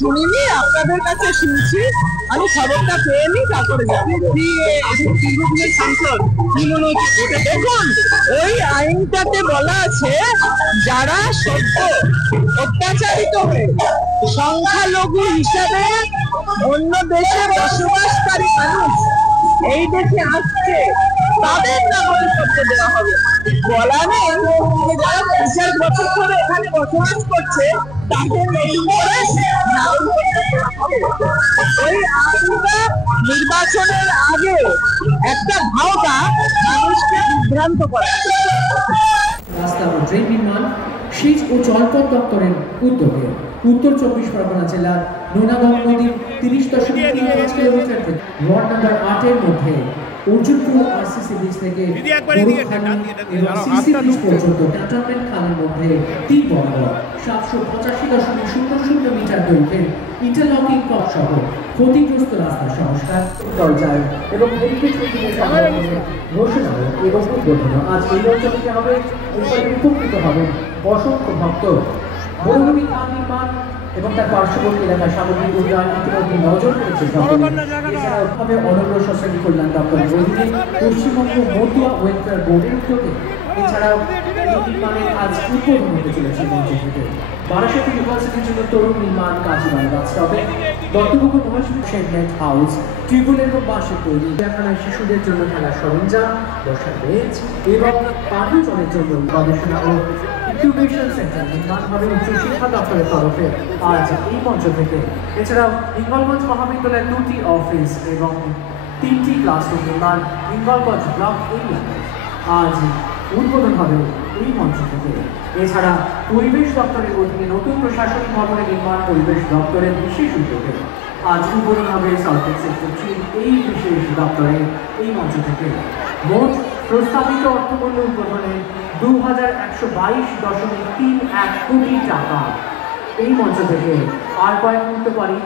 শুনিনি, আপনাদের কাছে শুনছি। আমি খবরটা পেয়ে নি, তারপরে জানি। দেখুন, ওই আইনটাতে বলা আছে যারা সদ্য অত্যাচারিত হয়ে সংখ্যালঘু হিসাবে অন্য দেশে বসবাসকারী মানুষ এই দেশে আসছে, তাদের নাগরিকত্ব দেওয়া হবে। বলা নেই যে যারা 50 বছর ধরে এখানে বসবাস করছে তাদের নতুন করে নাগরিকত্ব দেওয়া হবে। ওই আইনটা নির্বাচনের আগে একটা ভাওতা মানুষকে বিভ্রান্ত করে। রাস্তা ও ট্রেন নির্মাণ, সেচ ও জলপথ দপ্তরের উদ্যোগে উত্তর 24 পরগনা জেলার নোনাগঙ্গ নদীর 30.35 কিলোমিটার থেকে ওয়ার্ড নাম্বার 8 এর মধ্যে অর্জুনপুর আরসিসি ব্রিজ থেকে এবং সিসি ব্রিজ পর্যন্ত ক্যান্টনমেন্ট খালের মধ্যে 3 বরাবর 785.00 মিটার দৈর্ঘ্যের ইন্টারলকিং পথ সহ ক্ষতিগ্রস্ত রাস্তা সংস্কার দরজায় এবং ঘোষণা এবং উদ্বোধন আজ এই অঞ্চল থেকে হবে। উপকৃত হবেন অসংখ্য ভক্ত। বড়গুড়ি খাল নির্মাণ এবং তার পার্শ্ববর্তী এলাকায় সামগ্রিক উন্নয়ন ইতিমধ্যে নজর রেখেছে। এছাড়াও অনন্য সরকারি কল্যাণ দপ্তরের অধীনে পশ্চিমবঙ্গ মতুয়া ওয়েলফেয়ার বোর্ডের উদ্যোগে এছাড়াও এই নির্মাণের কাজ উদ্বোধন হতে চলেছে মঞ্চ থেকে। বারাসাত ইউনিভার্সিটির জন্য তরুণ নির্মাণ কাজীবাড়ি বাস্তবে দত্তপুকুর মহাশূন্য শেডনেট হাউস, টিউবওয়েল এবং বাঁশের তৈরি চিড়িয়াখানায় শিশুদের জন্য খেলার সরঞ্জাম, বসার বেঞ্চ এবং পানীয় জলের জন্য গবেষণা ও ইনকিউবেশন সেন্টার নির্মাণ হবে উচ্চশিক্ষা দপ্তরের তরফে আজ এই মঞ্চ থেকে। এছাড়াও হিঙ্গলগঞ্জ মহাবিদ্যালয়ের 2টি অফিস এবং 3টি ক্লাসরুম নির্মাণ হিঙ্গলগঞ্জ ব্লক এরিয়াতে আজ উদ্বোধন হবে এই মঞ্চ থেকে। এছাড়া পরিবেশ দপ্তরের অধীনে নতুন প্রশাসনিক ভবনের নির্মাণ পরিবেশ দপ্তরের বিশেষ উদ্যোগে আজ উদ্বোধন হবে সল্টলেক সেক্টর 3 এই বিশেষ দপ্তরের এই মঞ্চ থেকে। মোট প্রস্তাবিত অর্থমূল্য উদ্বোধনে 2122.31 কোটি টাকা এই মঞ্চ থেকে। আর কয়েক মুহূর্ত পরে